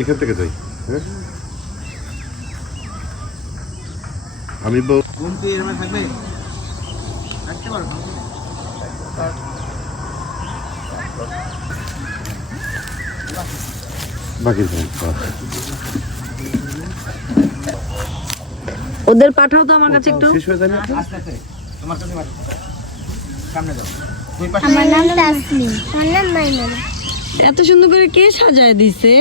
এখান থেকে যাই হ্যাঁ? আমি বাকি ওদের পাঠাও তো আমার কাছে একটু। শেষ হয়ে যায় না? আস্তে আস্তে তোমার কাছে সামনে যাও। আমার নাম তাসমিন আমার নাম মাইনুল এত সুন্দর করে কে সাজায় দিছে?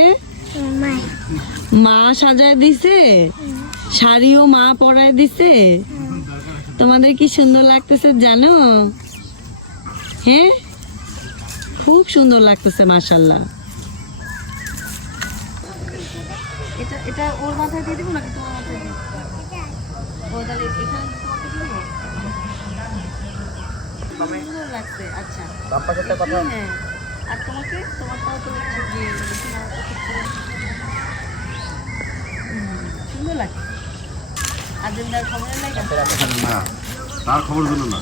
মা সাজায় দিছে? শাড়িও মা পরায় দিছে? তোমাদের কি সুন্দর লাগতেছে জানো? হ্যাঁ? খুব সুন্দর লাগতেছে মাশাল্লাহ এটা এটা ওর মাথায় দিয়ে দিব নাকি তোমার মাথায় দিব? ও তাহলে এখানে তোমাকে দিব সুন্দর লাগছে আচ্ছা। কথা হ্যাঁ আর তোমাকে? তোমারটাও তো হচ্ছে যে তোমারটা খুব সুন্দর। হুম, লাগে না তার খবর জন্য না।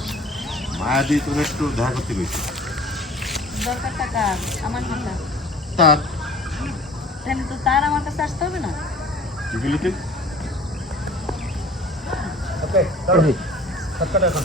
মায়া দিয়ে তোর একটু দেখা করতে পেরেছি দরকার টাকা আমার তার। তাহলে তো তার আমার কাছে আসতে হবে না? ওকে এখন